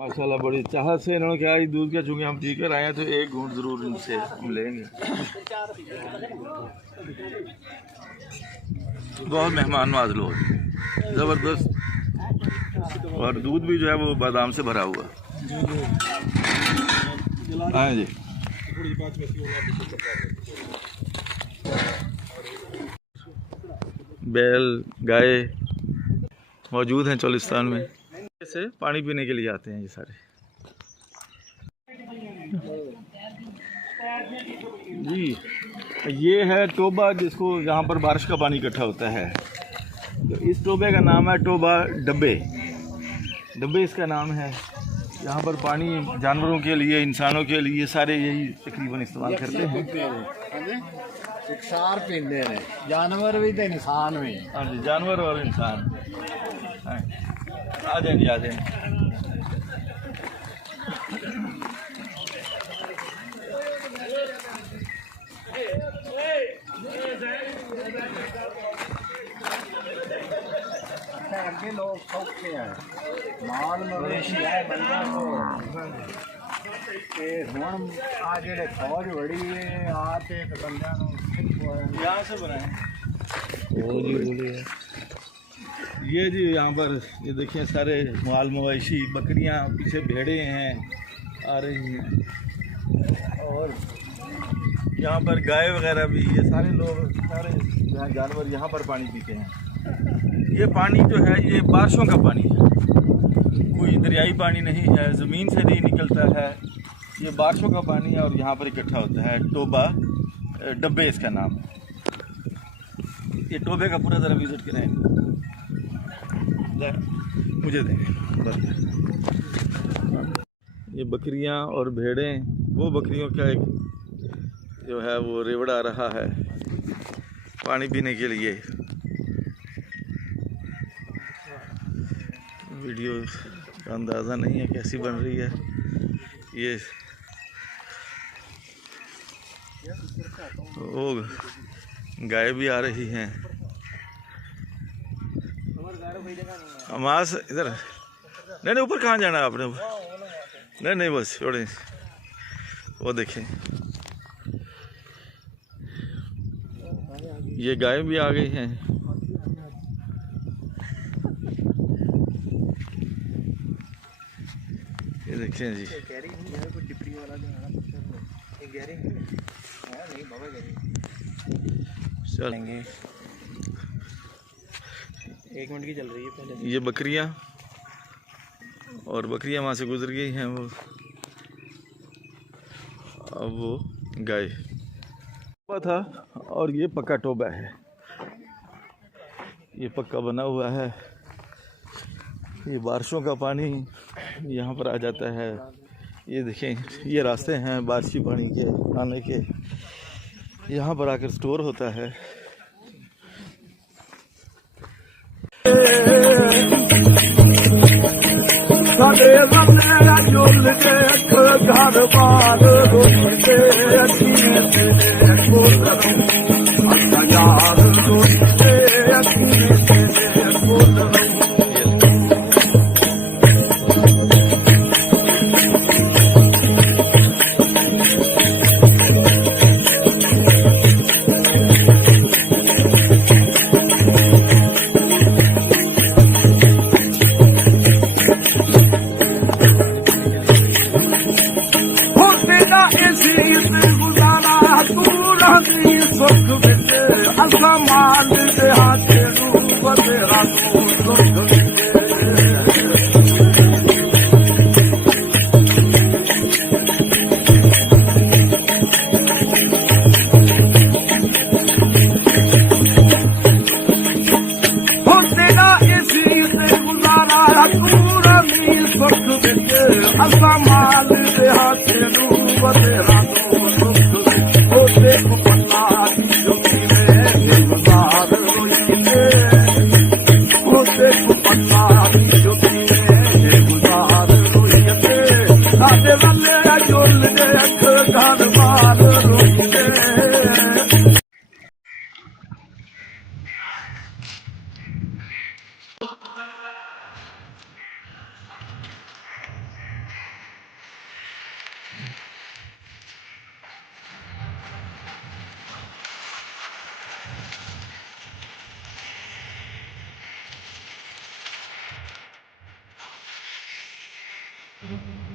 माशाल्लाह बड़ी चाहत से इन्होंने क्या दूध का, चूंकि हम पी कर आए हैं तो एक घूंट जरूर इनसे हम लेंगे। बहुत मेहमान नवाज लोग, ज़बरदस्त, और दूध भी जो है वो बादाम से भरा हुआ। हाँ जी, बैल गाय मौजूद हैं चोलिस्तान में, से पानी पीने के लिए आते हैं ये सारे। जी ये है टोबा, जिसको यहाँ पर बारिश का पानी इकट्ठा होता है। तो इस टोबे का नाम है टोबा डब्बे, डब्बे इसका नाम है। यहाँ पर पानी जानवरों के लिए, इंसानों के लिए सारे यही तकरीबन इस्तेमाल करते हैं। पीते हैं जानवर भी तो इंसान भी। हाँ जी, जानवर और इंसान। आ जाए जी, आ जाए। अगे लोग सौखे हैं, माल मवेशी है बंदा को हम आ जेड़े फौज बड़ी है आते बंदा यहाँ से बनाए। ये जी यहाँ पर ये देखिए सारे माल मवेशी, बकरियाँ, पीछे भेड़े हैं आ रही हैं, और यहाँ पर गाय वगैरह भी, ये सारे लोग, सारे जानवर यहाँ पर पानी पीते हैं। ये पानी जो है ये बारिशों का पानी है, कोई दरियाई पानी नहीं है, ज़मीन से नहीं निकलता है, ये बारिशों का पानी है और यहाँ पर इकट्ठा होता है। टोबा डब्बे इसका नाम है। ये टोबे का पूरा ज़रा विज़िट करें, मुझे दें बस। ये बकरियां और भेड़ें, वो बकरियों का एक जो है वो रेवड़ आ रहा है पानी पीने के लिए। वीडियो का अंदाज़ा नहीं है कैसी बन रही है। ये वो गाय भी आ रही हैं। हमास इधर नहीं, ऊपर कहाँ जाना है आपने? नहीं नहीं, बस छोड़े। वो देखें, ये गाय भी आ गई हैं। ये देखें जी, चलेंगे। 1 मिनट की चल रही है पहले। ये बकरियां, और बकरियां वहाँ से गुजर गई हैं, वो अब वो गाय था। और ये पक्का टोबा है, ये पक्का बना हुआ है। ये बारिशों का पानी यहाँ पर आ जाता है। ये देखें, ये रास्ते हैं बारिशी पानी के आने के, यहाँ पर आकर स्टोर होता है। हैं।